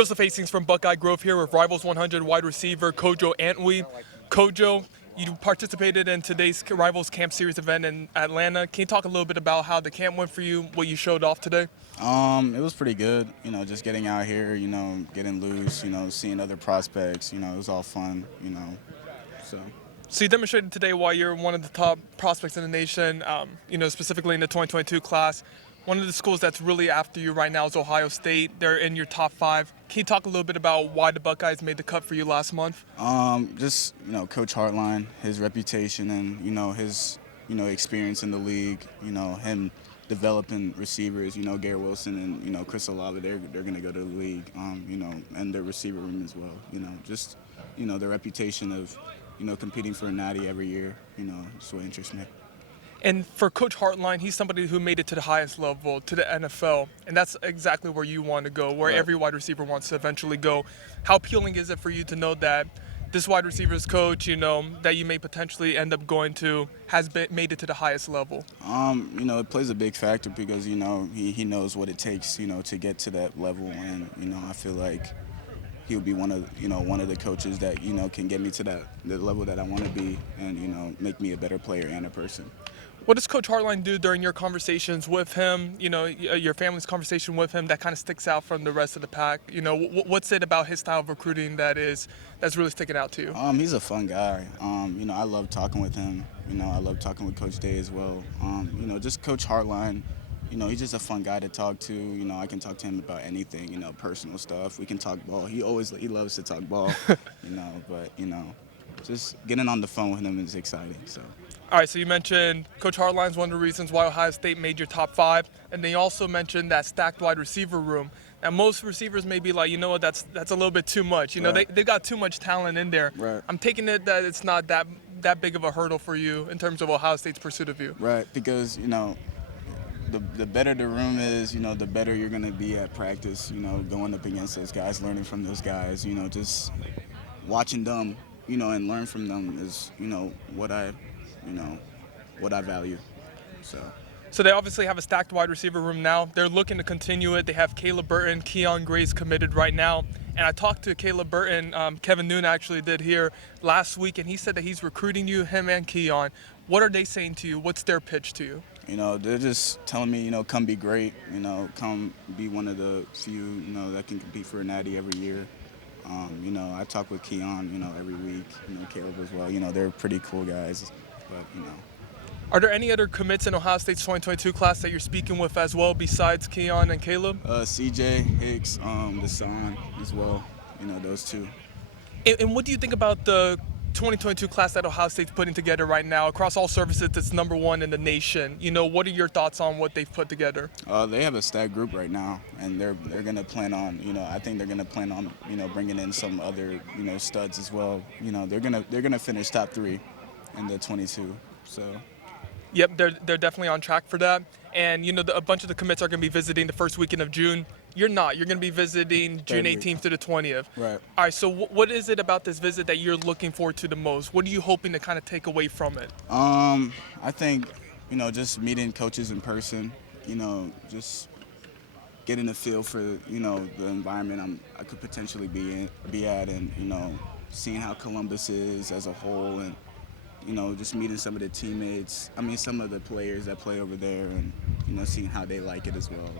Joseph Hastings from Buckeye Grove here with Rivals 100 wide receiver Kojo Antwi. Kojo, you participated in today's Rivals Camp Series event in Atlanta. Can you talk a little bit about how the camp went for you, what you showed off today? It was pretty good. Just getting out here, getting loose, seeing other prospects, it was all fun. So. So you demonstrated today why you're one of the top prospects in the nation, specifically in the 2022 class. One of the schools that's really after you right now is Ohio State. They're in your top 5. Can you talk a little bit about why the Buckeyes made the cut for you last month? Just Coach Hartline, his reputation, and his experience in the league. Him developing receivers. Garrett Wilson and Chris Olave. They're going to go to the league. And their receiver room as well. Just the reputation of competing for a natty every year. It's what interests me. And for Coach Hartline, he's somebody who made it to the highest level, to the NFL, and that's exactly where you want to go, where Right. every wide receiver wants to eventually go. How appealing is it for you to know that this wide receivers coach, that you may potentially end up going to, made it to the highest level? It plays a big factor because he knows what it takes, to get to that level, and I feel like he'll be one of the coaches that can get me to the level that I want to be, and make me a better player and a person. What does Coach Hartline do during your conversations with him, your family's conversation with him that kind of sticks out from the rest of the pack? What's it about his style of recruiting that's really sticking out to you? He's a fun guy. I love talking with him. I love talking with Coach Day as well. Just Coach Hartline. He's just a fun guy to talk to. I can talk to him about anything. Personal stuff. We can talk ball. He loves to talk ball. But just getting on the phone with him is exciting. So. All right, so you mentioned Coach Hartline's one of the reasons why Ohio State made your top 5, and then you also mentioned that stacked wide receiver room. Now, most receivers may be like, that's a little bit too much. Right. They've got too much talent in there. Right. I'm taking it that it's not that big of a hurdle for you in terms of Ohio State's pursuit of you. Right, because the better the room is, the better you're going to be at practice, going up against those guys, learning from those guys, just watching them, and learn from them is, what I value. So they obviously have a stacked wide receiver room now. They're looking to continue it. They have Caleb Burton, Keon Grace committed right now. And I talked to Caleb Burton, Kevin Noon actually did here last week, and he said that he's recruiting you, him and Keon. What are they saying to you? What's their pitch to you? They're just telling me, come be great, come be one of the few, that can compete for a natty every year. I talk with Keon, every week, Caleb as well. They're pretty cool guys, but. Are there any other commits in Ohio State's 2022 class that you're speaking with as well besides Keon and Caleb? CJ, Hicks, Deshaun as well, those two. And what do you think about the 2022 class that Ohio State's putting together right now? Across all services, it's number 1 in the nation. What are your thoughts on what they've put together? They have a stacked group right now, and they're going to plan on, I think they're going to plan on, bringing in some other, studs as well. They're going to finish top 3 in the 22. So. Yep, they're definitely on track for that. And, a bunch of the commits are going to be visiting the first weekend of June. You're not. You're going to be visiting June 18th to the 20th. Right. All right, so what is it about this visit that you're looking forward to the most? What are you hoping to kind of take away from it? I think, just meeting coaches in person, just getting a feel for, the environment I could potentially be at, and, seeing how Columbus is as a whole, and just meeting some of the teammates. Some of the players that play over there, and seeing how they like it as well.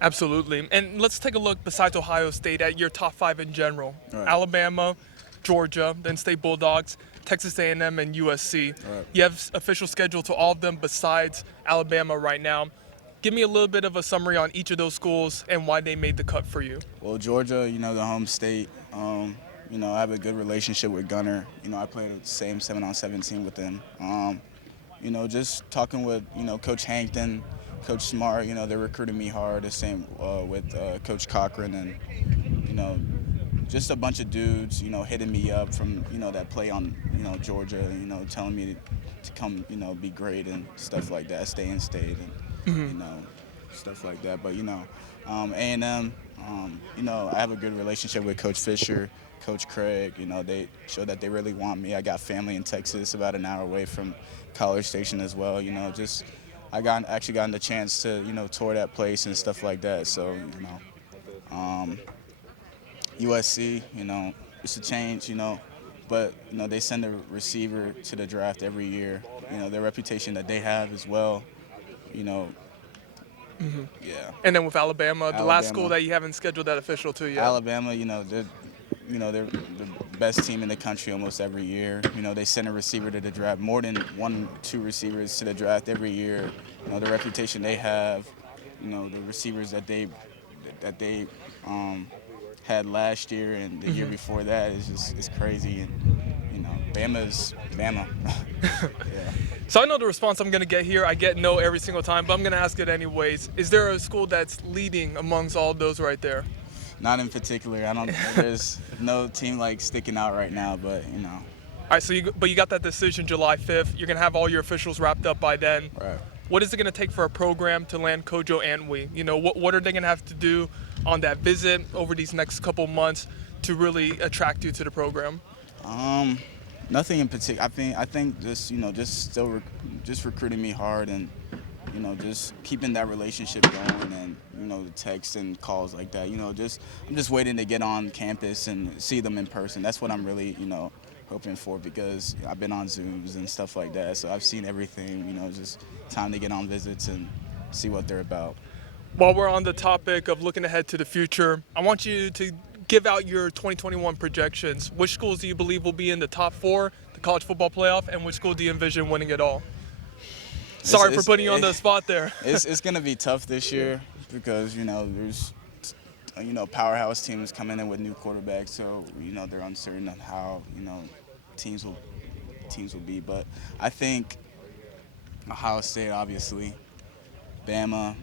Absolutely. And let's take a look besides Ohio State at your top 5 in general. Right. Alabama, Georgia, then State Bulldogs, Texas A&M, and USC. Right. You have official schedule to all of them besides Alabama right now. Give me a little bit of a summary on each of those schools and why they made the cut for you. Well, Georgia, the home state. I have a good relationship with Gunner. I played the same 7-on-7 team with them. Just talking with, Coach Hankton, Coach Smart, they're recruiting me hard. The same with Coach Cochran, and, just a bunch of dudes, hitting me up from, that play on, Georgia, telling me to come, be great and stuff like that, stay in state and, stuff like that. But, A&M, I have a good relationship with Coach Fisher, Coach Craig. They show that they really want me. I got family in Texas, about an hour away from College Station as well. I actually gotten the chance to tour that place and stuff like that. So USC, it's a change, but they send a receiver to the draft every year. Their reputation that they have as well. You know, yeah. And then with Alabama, the last school Alabama. that you haven't scheduled that official to yet. Alabama, they're the best team in the country almost every year. They send a receiver to the draft, more than 1-2 receivers to the draft every year. The reputation they have, the receivers that they had last year and the year before that is crazy. And Bama's Bama. Yeah. So I know the response I'm going to get here. I get no every single time, but I'm going to ask it anyways. Is there a school that's leading amongst all those right there? Not in particular. I don't. There's no team sticking out right now, but All right, so you got that decision July 5th. You're going to have all your officials wrapped up by then. Right. What is it going to take for a program to land Kojo Antwi? What are they going to have to do on that visit over these next couple months to really attract you to the program? Nothing in particular. I think just just recruiting me hard and just keeping that relationship going and the texts and calls like that. I'm just waiting to get on campus and see them in person. That's what I'm really hoping for, because I've been on Zooms and stuff like that, so I've seen everything. Just time to get on visits and see what they're about. While we're on the topic of looking ahead to the future, I want you to give out your 2021 projections. Which schools do you believe will be in the top 4, the college football playoff, and which school do you envision winning it all? Sorry for putting you on the spot there. It's going to be tough this year because, there's, powerhouse teams coming in with new quarterbacks, so, they're uncertain on how, teams will be. But I think Ohio State, obviously, Bama,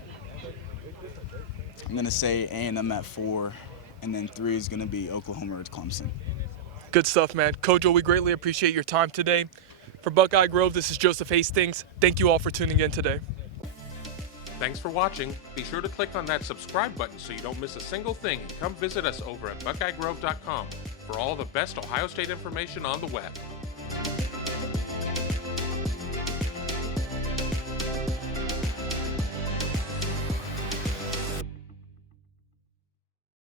I'm going to say A&M at 4, and then 3 is going to be Oklahoma or Clemson. Good stuff, man. Kojo, we greatly appreciate your time today. For Buckeye Grove, this is Joseph Hastings. Thank you all for tuning in today. Thanks for watching. Be sure to click on that subscribe button so you don't miss a single thing, and come visit us over at buckeyegrove.com for all the best Ohio State information on the web.